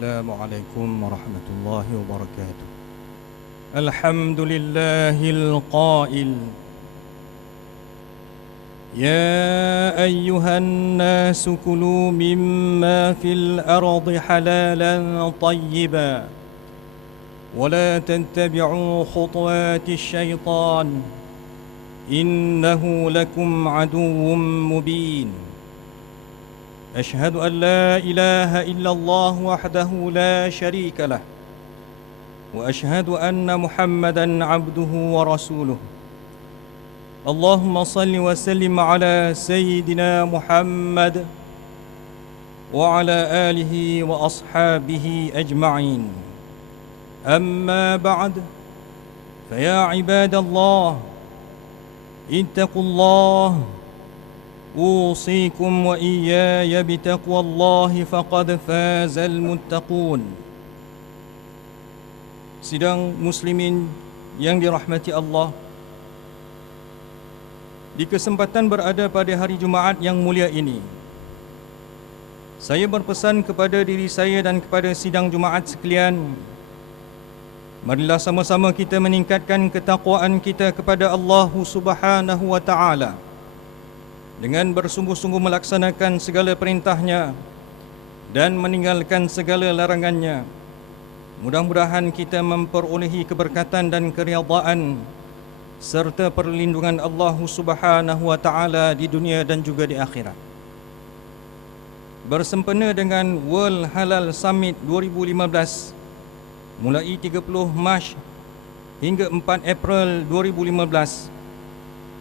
السلام عليكم ورحمة الله وبركاته. الحمد لله القائل: يا أيها الناس كلوا مما في الأرض حلالا طيبا ولا تتبعوا خطوات الشيطان إنه لكم عدو مبين. أشهد أن لا إله إلا الله وحده لا شريك له وأشهد أن محمدًا عبده ورسوله. اللهم صل وسلم على سيدنا محمد وعلى آله وأصحابه أجمعين. أما بعد، فيا عباد الله اتقوا الله، أوصيكم وإياي بتقوى الله فقد فاز المتقون. Sidang muslimin yang dirahmati Allah, di kesempatan berada pada hari Jumaat yang mulia ini, saya berpesan kepada diri saya dan kepada sidang Jumaat sekalian, marilah sama-sama kita meningkatkan ketakwaan kita kepada Allah Subhanahu wa Ta'ala dengan bersungguh-sungguh melaksanakan segala perintahnya dan meninggalkan segala larangannya. Mudah-mudahan kita memperolehi keberkatan dan keridaan serta perlindungan Allah Subhanahu wa Ta'ala di dunia dan juga di akhirat. Bersempena dengan World Halal Summit 2015 mulai 30 Mac hingga 4 April 2015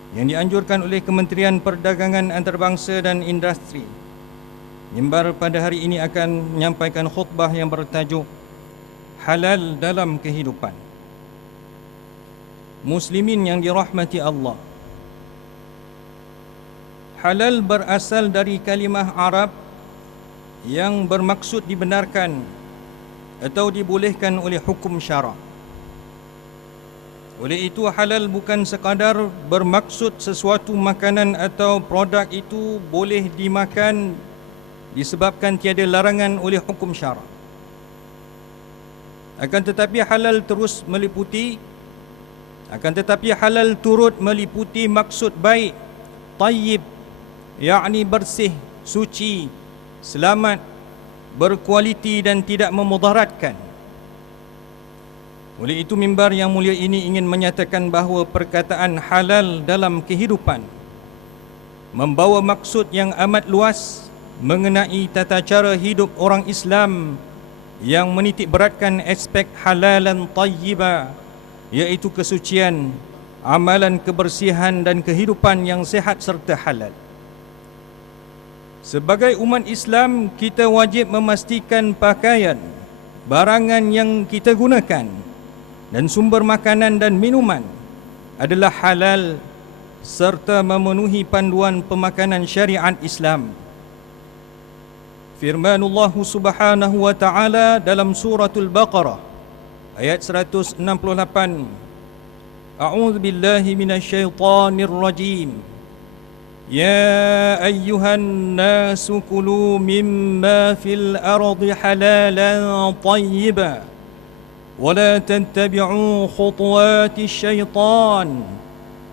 yang dianjurkan oleh Kementerian Perdagangan Antarabangsa dan Industri, mimbar pada hari ini akan menyampaikan khutbah yang bertajuk Halal dalam Kehidupan. Muslimin yang dirahmati Allah, halal berasal dari kalimah Arab yang bermaksud dibenarkan atau dibolehkan oleh hukum syarak. Oleh itu, halal bukan sekadar bermaksud sesuatu makanan atau produk itu boleh dimakan disebabkan tiada larangan oleh hukum syarak. Akan tetapi halal turut meliputi maksud baik, tayyib, yakni bersih, suci, selamat, berkualiti dan tidak memudaratkan. Oleh itu, mimbar yang mulia ini ingin menyatakan bahawa perkataan halal dalam kehidupan membawa maksud yang amat luas mengenai tata cara hidup orang Islam yang menitik beratkan aspek halalan tayyiba, iaitu kesucian, amalan kebersihan dan kehidupan yang sehat serta halal. Sebagai umat Islam, kita wajib memastikan pakaian, barangan yang kita gunakan dan sumber makanan dan minuman adalah halal serta memenuhi panduan pemakanan syariat Islam. Firmanullah Subhanahu wa Ta'ala dalam suratul Baqarah ayat 168, A'udzu billahi minasyaitonir rajim. Ya ayyuhan nasu kulu mimma fil ardi halalan tayyiba ولا تتبعوا خطوات الشيطان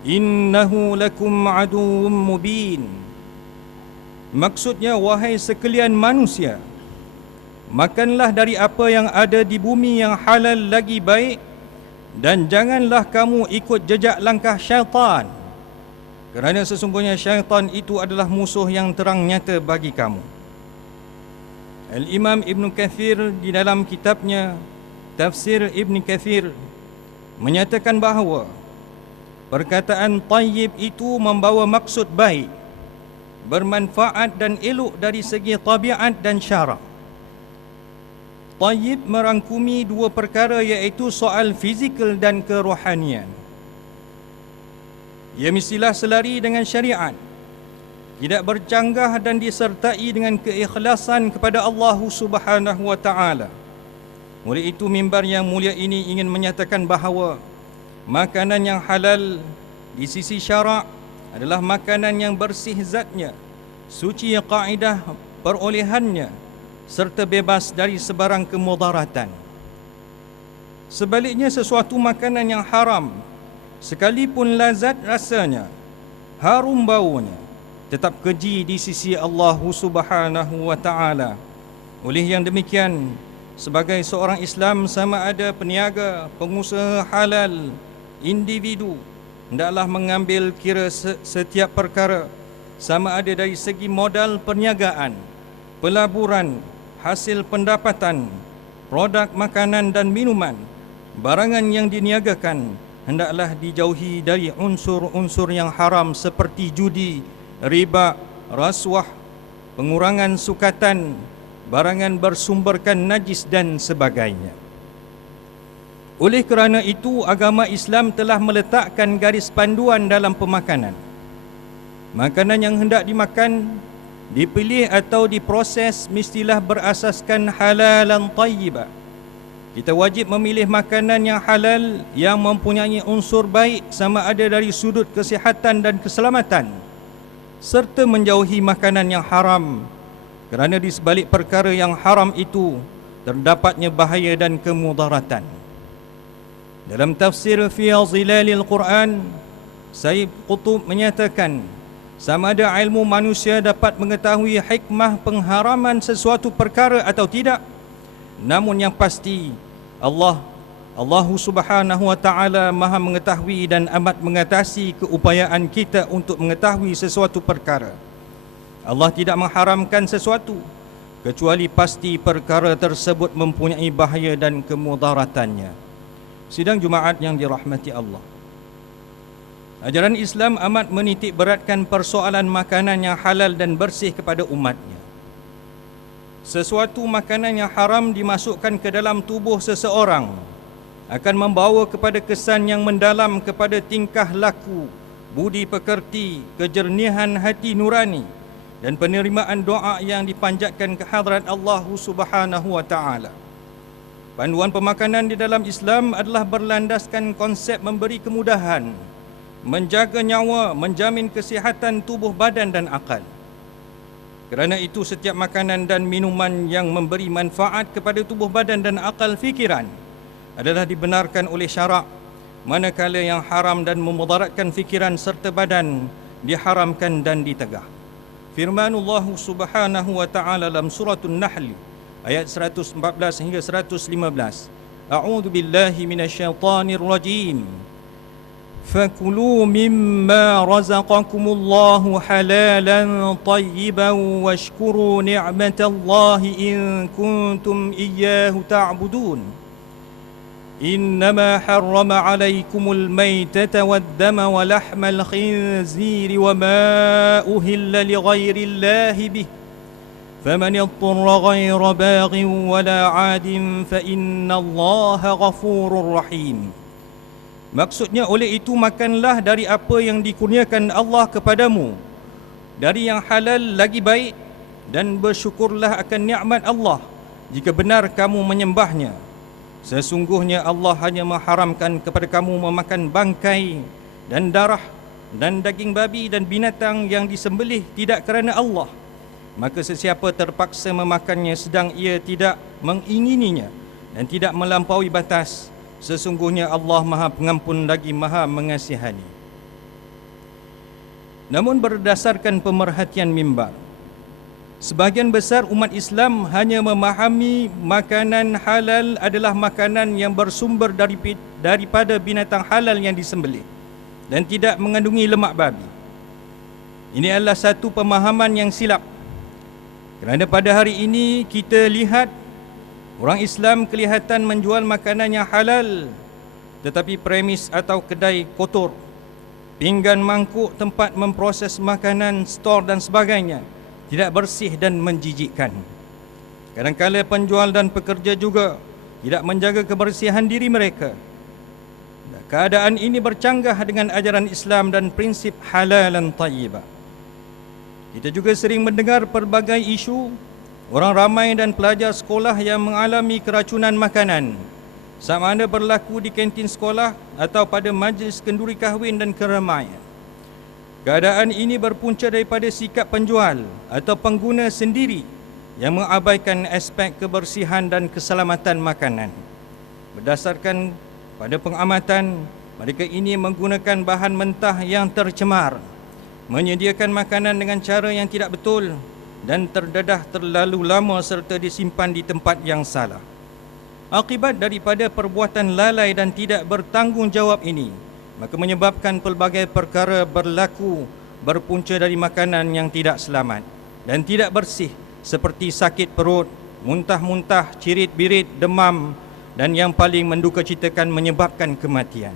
إنه لكم عدو مبين. Maksudnya, wahai sekalian manusia, makanlah dari apa yang ada di bumi yang halal lagi baik, dan janganlah kamu ikut jejak langkah syaitan, kerana sesungguhnya syaitan itu adalah musuh yang terang nyata bagi kamu. Al-Imam Ibn Kathir di dalam kitabnya Tafsir Ibn Kathir menyatakan bahawa perkataan tayyib itu membawa maksud baik, bermanfaat dan elok dari segi tabiat dan syarak. Tayyib merangkumi dua perkara, iaitu soal fizikal dan kerohanian. Ia mestilah selari dengan syariat, tidak bercanggah dan disertai dengan keikhlasan kepada Allah Subhanahu wa Ta'ala. Oleh itu, mimbar yang mulia ini ingin menyatakan bahawa makanan yang halal di sisi syarak adalah makanan yang bersih zatnya, suci kaedah perolehannya, serta bebas dari sebarang kemudaratan. Sebaliknya, sesuatu makanan yang haram, sekalipun lazat rasanya, harum baunya, tetap keji di sisi Allah Subhanahu wa taala. Oleh yang demikian, sebagai seorang Islam, sama ada peniaga, pengusaha halal, individu, hendaklah mengambil kira setiap perkara, sama ada dari segi modal perniagaan, pelaburan, hasil pendapatan, produk makanan dan minuman, barangan yang diniagakan, hendaklah dijauhi dari unsur-unsur yang haram seperti judi, riba, rasuah, pengurangan sukatan, barangan bersumberkan najis dan sebagainya. Oleh kerana itu, agama Islam telah meletakkan garis panduan dalam pemakanan. Makanan yang hendak dimakan, dipilih atau diproses mestilah berasaskan halalan tayyibah. Kita wajib memilih makanan yang halal, yang mempunyai unsur baik sama ada dari sudut kesihatan dan keselamatan, serta menjauhi makanan yang haram, kerana di sebalik perkara yang haram itu terdapatnya bahaya dan kemudaratan. Dalam tafsir Fi Zilalil Quran, Sayyid Qutb menyatakan, sama ada ilmu manusia dapat mengetahui hikmah pengharaman sesuatu perkara atau tidak, namun yang pasti Allah Subhanahu wa taala Maha mengetahui dan amat mengatasi keupayaan kita untuk mengetahui sesuatu perkara. Allah tidak mengharamkan sesuatu kecuali pasti perkara tersebut mempunyai bahaya dan kemudaratannya. Sidang Jumaat yang dirahmati Allah, ajaran Islam amat menitik beratkan persoalan makanan yang halal dan bersih kepada umatnya. Sesuatu makanan yang haram dimasukkan ke dalam tubuh seseorang akan membawa kepada kesan yang mendalam kepada tingkah laku, budi pekerti, kejernihan hati nurani dan penerimaan doa yang dipanjatkan ke hadrat Allah Subhanahu wa taala. Panduan pemakanan di dalam Islam adalah berlandaskan konsep memberi kemudahan, menjaga nyawa, menjamin kesihatan tubuh badan dan akal. Kerana itu, setiap makanan dan minuman yang memberi manfaat kepada tubuh badan dan akal fikiran adalah dibenarkan oleh syarak, manakala yang haram dan memudaratkan fikiran serta badan diharamkan dan ditegah. Firmanullah Subhanahu wa taala dalam suratul Nahl ayat 114 hingga 115. A'udzu billahi minasyaitonir rajim. فَكُلُوا مِمَّا رَزَقَكُمُ اللَّهُ حَلَالًا طَيِّبًا وَاشْكُرُوا نِعْمَةَ اللَّهِ إِن كُنتُمْ إِيَّاهُ تَعْبُدُونَ إِنَّمَا حَرَّمَ عَلَيْكُمُ الْمَيْتَةَ وَالدَّمَ وَلَحْمَ الْخِنزِيرِ وَمَا أُهِلَّ لِغَيْرِ اللَّهِ بِهِ فَمَنِ اضْطُرَّ غَيْرَ بَاغٍ وَلَا عَادٍ فَإِنَّ اللَّهَ غَفُورٌ رَحِيمٌ. Maksudnya, oleh itu makanlah dari apa yang dikurniakan Allah kepadamu, dari yang halal lagi baik, dan bersyukurlah akan nikmat Allah jika benar kamu menyembahnya. Sesungguhnya Allah hanya mengharamkan kepada kamu memakan bangkai dan darah dan daging babi dan binatang yang disembelih tidak kerana Allah. Maka sesiapa terpaksa memakannya sedang ia tidak mengingininya dan tidak melampaui batas, sesungguhnya Allah Maha Pengampun lagi Maha Mengasihani. Namun berdasarkan pemerhatian mimbar, sebahagian besar umat Islam hanya memahami makanan halal adalah makanan yang bersumber daripada binatang halal yang disembelih dan tidak mengandungi lemak babi. Ini adalah satu pemahaman yang silap, kerana pada hari ini kita lihat orang Islam kelihatan menjual makanan yang halal, tetapi premis atau kedai kotor, pinggan mangkuk tempat memproses makanan, stor dan sebagainya tidak bersih dan menjijikkan. Kadang-kadang penjual dan pekerja juga tidak menjaga kebersihan diri mereka. Keadaan ini bercanggah dengan ajaran Islam dan prinsip halalan tayyibah. Kita juga sering mendengar pelbagai isu orang ramai dan pelajar sekolah yang mengalami keracunan makanan, sama ada berlaku di kantin sekolah atau pada majlis kenduri kahwin dan keramaian. Keadaan ini berpunca daripada sikap penjual atau pengguna sendiri yang mengabaikan aspek kebersihan dan keselamatan makanan. Berdasarkan pada pengamatan, mereka ini menggunakan bahan mentah yang tercemar, menyediakan makanan dengan cara yang tidak betul dan terdedah terlalu lama serta disimpan di tempat yang salah. Akibat daripada perbuatan lalai dan tidak bertanggungjawab ini, maka menyebabkan pelbagai perkara berlaku berpunca dari makanan yang tidak selamat dan tidak bersih, seperti sakit perut, muntah-muntah, cirit-birit, demam, dan yang paling mendukacitakan menyebabkan kematian.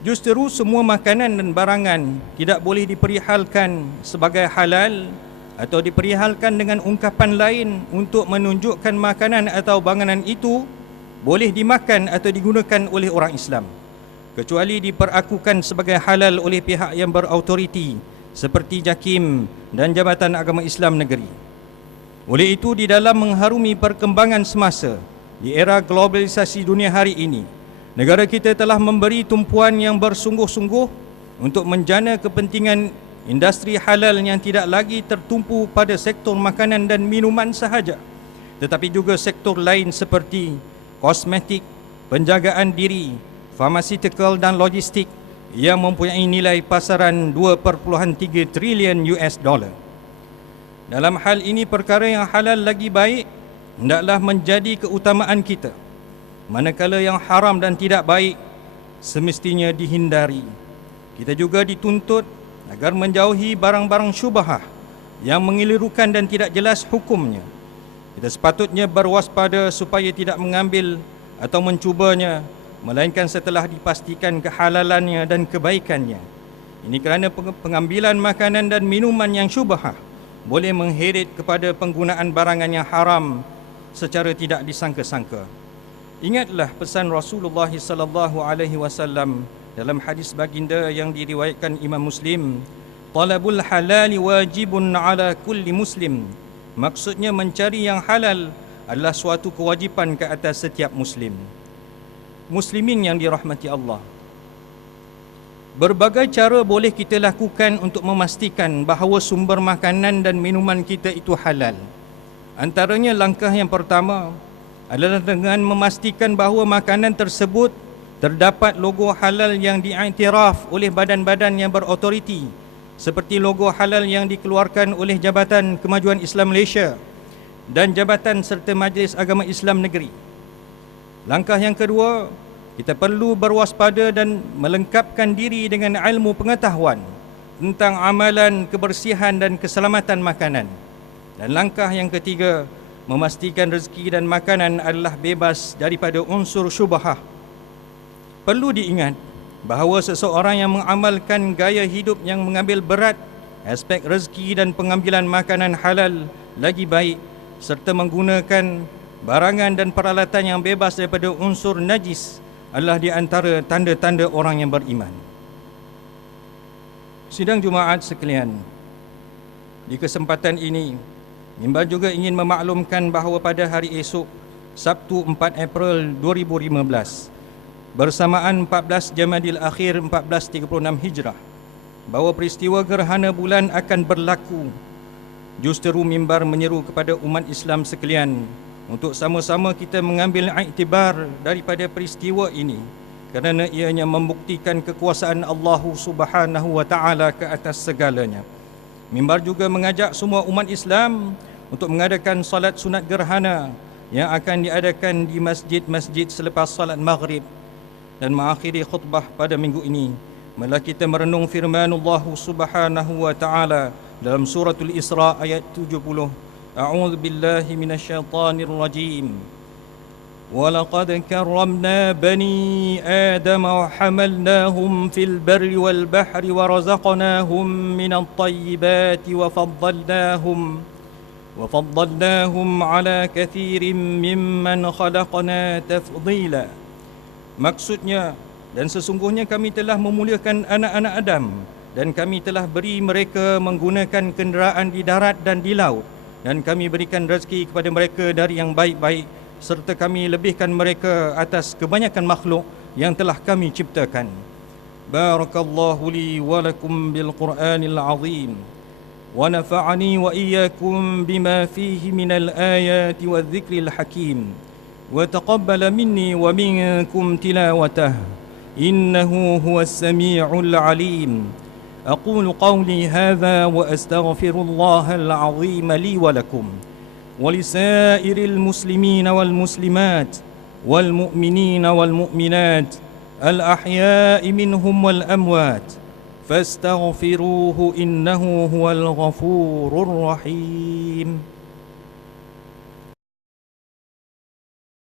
Justeru semua makanan dan barangan tidak boleh diperihalkan sebagai halal atau diperihalkan dengan ungkapan lain untuk menunjukkan makanan atau banganan itu boleh dimakan atau digunakan oleh orang Islam, kecuali diperakukan sebagai halal oleh pihak yang berautoriti seperti JAKIM dan Jabatan Agama Islam Negeri. Oleh itu, di dalam mengharumi perkembangan semasa di era globalisasi dunia hari ini, negara kita telah memberi tumpuan yang bersungguh-sungguh untuk menjana kepentingan industri halal yang tidak lagi tertumpu pada sektor makanan dan minuman sahaja, tetapi juga sektor lain seperti kosmetik, penjagaan diri, pharmaceutical dan logistik yang mempunyai nilai pasaran 2.3 trilion US dollar. Dalam hal ini, perkara yang halal lagi baik hendaklah menjadi keutamaan kita, manakala yang haram dan tidak baik semestinya dihindari. Kita juga dituntut agar menjauhi barang-barang syubhah yang mengelirukan dan tidak jelas hukumnya. Kita sepatutnya berwaspada supaya tidak mengambil atau mencubanya, melainkan setelah dipastikan kehalalannya dan kebaikannya. Ini kerana pengambilan makanan dan minuman yang syubhah boleh mengheret kepada penggunaan barangan yang haram secara tidak disangka-sangka. Ingatlah pesan Rasulullah sallallahu alaihi wasallam dalam hadis baginda yang diriwayatkan Imam Muslim, talabul halali wajibun ala kulli muslim. Maksudnya mencari yang halal adalah suatu kewajipan ke atas setiap muslim. Muslimin yang dirahmati Allah, berbagai cara boleh kita lakukan untuk memastikan bahawa sumber makanan dan minuman kita itu halal. Antaranya, langkah yang pertama adalah dengan memastikan bahawa makanan tersebut terdapat logo halal yang diiktiraf oleh badan-badan yang berautoriti, seperti logo halal yang dikeluarkan oleh Jabatan Kemajuan Islam Malaysia dan Jabatan serta Majlis Agama Islam Negeri. Langkah yang kedua, kita perlu berwaspada dan melengkapkan diri dengan ilmu pengetahuan tentang amalan kebersihan dan keselamatan makanan. Dan langkah yang ketiga, memastikan rezeki dan makanan adalah bebas daripada unsur syubhah. Perlu diingat bahawa seseorang yang mengamalkan gaya hidup yang mengambil berat aspek rezeki dan pengambilan makanan halal lagi baik, serta menggunakan barangan dan peralatan yang bebas daripada unsur najis, adalah di antara tanda-tanda orang yang beriman. Sidang Jumaat sekalian, di kesempatan ini, mimbar juga ingin memaklumkan bahawa pada hari esok, Sabtu 4 April 2015, bersamaan 14 Jamadil Akhir 1436 Hijrah, bahawa peristiwa gerhana bulan akan berlaku. Justeru mimbar menyeru kepada umat Islam sekalian untuk sama-sama kita mengambil iktibar daripada peristiwa ini, kerana ianya membuktikan kekuasaan Allah Subhanahu wa taala ke atas segalanya. Mimbar juga mengajak semua umat Islam untuk mengadakan salat sunat gerhana yang akan diadakan di masjid-masjid selepas salat maghrib, dan mengakhiri khutbah pada minggu ini marilah kita merenung firman Allah Subhanahu wa taala dalam suratul Isra ayat 70. A'udzu billahi minasyaitonir rajim. Walaqad karramna bani Adam wa hamalnahum fil barri wal bahri wa razaqnahum minat thayyibati wa faddalnahum ala kathirin mimman khalaqna tafdila. Maksudnya, dan sesungguhnya kami telah memuliakan anak-anak Adam, dan kami telah beri mereka menggunakan kenderaan di darat dan di laut, dan kami berikan rezeki kepada mereka dari yang baik-baik, serta kami lebihkan mereka atas kebanyakan makhluk yang telah kami ciptakan. Barakallahu li wa lakum bil Qur'anil azim ونفعني وإياكم بما فيه من الآيات والذكر الحكيم، وتقبل مني ومنكم تلاوته إنه هو السميع العليم. أقول قولي هذا وأستغفر الله العظيم لي ولكم ولسائر المسلمين والمسلمات والمؤمنين والمؤمنات الأحياء منهم والأموات، فاستغفروه إنه هو الغفور الرحيم.